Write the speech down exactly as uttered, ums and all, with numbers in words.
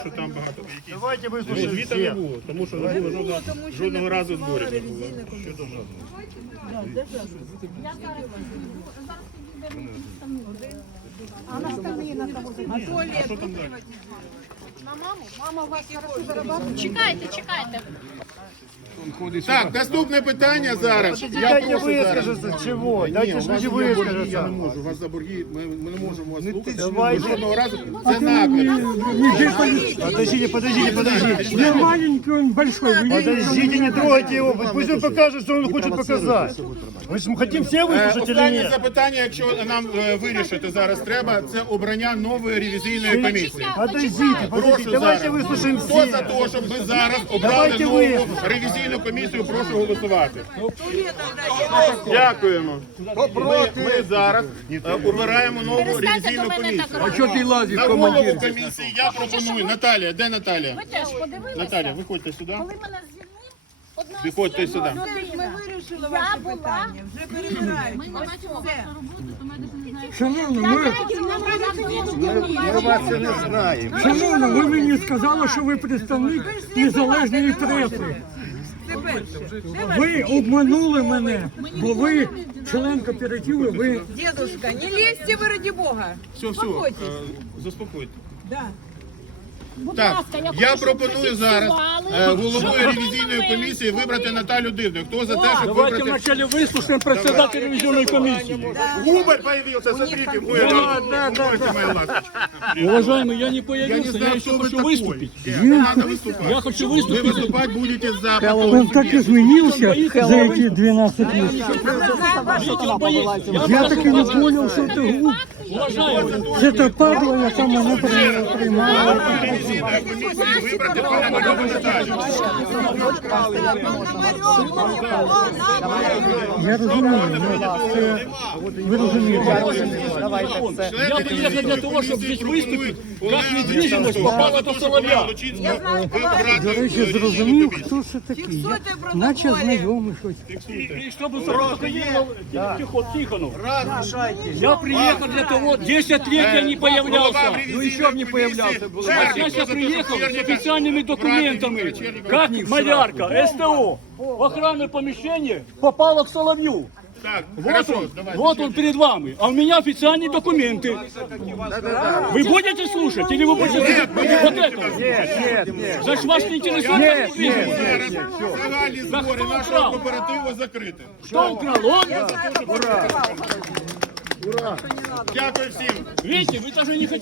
Що там багато якісь. Давайте вислухаємо Звіта не всіх. було, тому що не було жодного, жодного разу зборів не було. Щодо жодного. А на остальные на кого? А що там далі? На маму? Мама у вас хорошо зарабатывает? Чекайте, чекайте. Так, наступне питання зараз. Я Дайте прошу зараз. выскажется, чего? Ні, Дайте у ж вас люди є борги, я не выскажутся. можу. У вас за борги, ми, ми не можемо вас слухати. Давайте. Жодного разу. Це наклеп. Подождите, подождите, подождите. Не маленький, он большой. Вы не- Подождите, не трогайте его. Пусть он покажет, что он хочет показать. Мы же хотим все Е, выслушать или Останнє нет? запитання, якщо нам е, вирішити зараз треба, це обрання нової ревізійної комісії. Подождите, Прошу подождите. Давайте зараз. выслушаем Хто за все. те, щоб ми зараз обрали Давайте нову ви. ревізійну комісію, прошу голосувати. Дякуємо. Ми, ми зараз е, обираємо нову Перестаньте ревізійну до мене комісію. так робити. Ты лазишь, На голову командир? комісії я пропоную. Наталія, де Наталія? Ви теж подивилися? Наталія, виходьте сюди. Коли мене звільнив, одна Виходьте сюди. людина. Ми вирішили Я ваше була- питання. Вже перебирають. Ми не бачимо вашу роботу, то ми навіть не знаємо. Шановна, Я ви, навіть не можу вам вас не знаем. шановна, ви мені сказали, що ви представник незалежної преси. Це перше. Ви обманули мене, бо ви член кооперативу, ви Дедушка, не лезьте вы, ради Бога. Все, все, Успокойтесь. е, заспокойте. Да. Будь Так, ласка, я хочу, щоб пропоную ви зараз фіксували, е, головою що ревізійної ви комісії вибрати Наталю Дивну. Хто за те, щоб давайте вибрати... вначале выслушаем председателя ревизионной комиссии. Губер появился, смотрите, мой да, да, да, моя ласточка. Уважаемый, я не Я появился, не я, знаю, еще кто вы хочу такой. выступить. Нет, не надо выступать. Я хочу Вы выступить. выступать будете за Он потом. так изменился за эти двенадцать лет. Я так и не понял, что это глуп. Уважаемый, Это падла, яка мене при- приймала. Ревізійної комісії вибрати Пономарьову Наталю. Я розумію, ну, це, ви розумієте. Я приехал для того, чтобы здесь выступить, как недвижимость попала до Соловья. До речі, зрозумів, хто це такий. Я наче знайомий щось. И чтобы сопровождало Тихо, Тихонов. Я приехал для того, десять лет я не появлялся. Ну еще бы не появлялся. А сейчас я приехал с официальными документами, как малярка, СТО. В охранное помещение попало к Соловью. Так, Вот хорошо, он, давайте. вот он перед вами. А у меня официальные документы. Вы будете слушать или вы будете... Вот это? Нет, нет, нет. Значит, вас не интересует? Нет, Зараз загальні збори хто нашого вкрав? кооперативу закриті. Кто украл? Он? Дякую всім. Видите, вы даже не хотите.